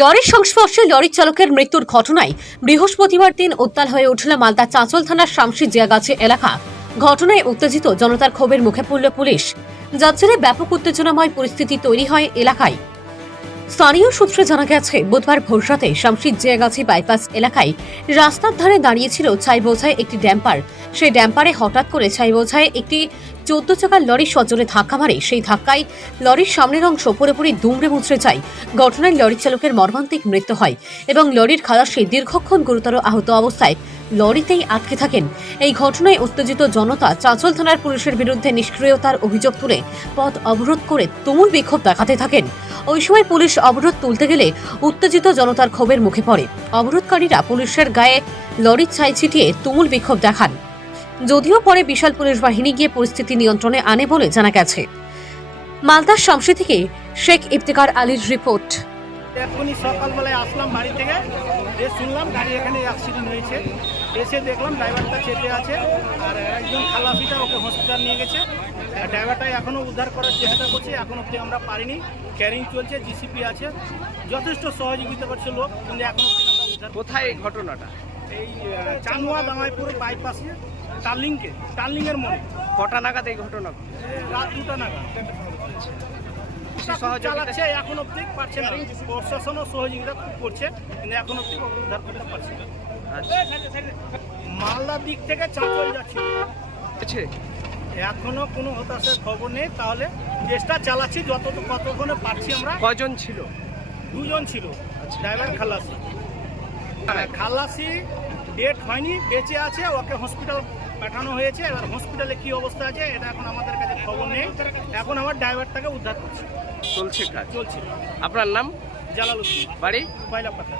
লরির সংস্পর্শে লরি চালকের মৃত্যুর ঘটনায় বৃহস্পতিবার দিন উত্তাল হয়ে উঠল মালদা চাঁচল থানার শামশি জিয়াগাছি এলাকা। ঘটনায় উত্তেজিত জনতার ক্ষোভের মুখে পড়ল পুলিশ। যার জেরে ব্যাপক উত্তেজনাময় পরিস্থিতি তৈরি হয় এলাকায়। স্থানীয় সূত্রে জানা গেছে, বুধবার ভোররাতে শামশি জিয়াগাছি বাইপাস এলাকায় রাস্তার ধারে দাঁড়িয়েছিল ছাই বোঝায় একটি ড্যাম্পার। সেই ড্যাম্পারে হঠাৎ করে ছাই বোঝায় একটি 14 চাকার লরি সজোরে ধাক্কা মারে। সেই ধাক্কায় লরির সামনের অংশ পুরোপুরি দুমড়ে মুচড়ে যায়। ঘটনায় লরি চালকের মর্মান্তিক মৃত্যু হয় এবং লরির খালাসি দীর্ঘক্ষণ গুরুতর আহত অবস্থায় লরিতেই আটকে থাকেন। এই ঘটনায় উত্তেজিত জনতা চাঁচল থানার পুলিশের বিরুদ্ধে নিষ্ক্রিয়তার অভিযোগ তুলে পথ অবরোধ করে তুমুল বিক্ষোভ দেখাতে থাকেন। ওই সময় পুলিশ অবরোধ তুলতে গেলে উত্তেজিত জনতার ক্ষোভের মুখে পড়ে। অবরোধকারীরা পুলিশের গায়ে লরির ছাই ছিটিয়ে তুমুল বিক্ষোভ দেখান। যদিও পরে বিশাল পুলিশ বাহিনী গিয়ে পরিস্থিতি নিয়ন্ত্রণে আনে বলে জানা গেছে। মালদার শামশি থেকে শেখ ইফতেখার আলীর রিপোর্ট। এখনই সকালবেলায় আসলাম বাড়ি থেকে, শুনলাম গাড়ি এখানে অ্যাক্সিডেন্ট হয়েছে। এসে দেখলাম ড্রাইভারটা চেপে আছে, আর একজন খালাসিটা ওকে হসপিটাল নিয়ে গেছে। ড্রাইভারটা এখনও উদ্ধার করার চেষ্টা করছে, এখন অব্দি আমরা পারিনি। ক্যারিং চলছে, জিসিপি আছে, যথেষ্ট সহযোগিতা করছে লোক, কিন্তু এখন অব্দি আমরা উদ্ধার। কোথায় এই ঘটনাটা? এই চানুয়া দামাইপুর বাইপাসে টার্লিংয়ের মোড়ে। কটা নাগাদ এই ঘটনা? রাত 2টা নাগাদ। চালাচ্ছে, এখন অব্দি পারছে না। প্রশাসনও সহযোগিতা করছে, কিন্তু এখন অব্দি উদ্ধার করতে পারছে না। মালদার দিক থেকে চাঁচল যাচ্ছে, এখনো কোনো হতাশার খবর নেই। তাহলে চেষ্টা চালাচ্ছি কতক্ষণে পারছি আমরা। কয়জন ছিল? 2 জন ছিল, ড্রাইভার খালাসি। খালাসি ডেট হয়নি, বেঁচে আছে, ওকে হসপিটাল পাঠানো হয়েছে। এবার হসপিটালে কি অবস্থা আছে এটা এখন আমাদের কাছে খবর নেই। এখন আমার ড্রাইভারটাকে উদ্ধার করছি, চলছে কাজ। চলছে। আপনার নাম? জালালউদ্দিন, বাড়ি? পয়লাপাতা।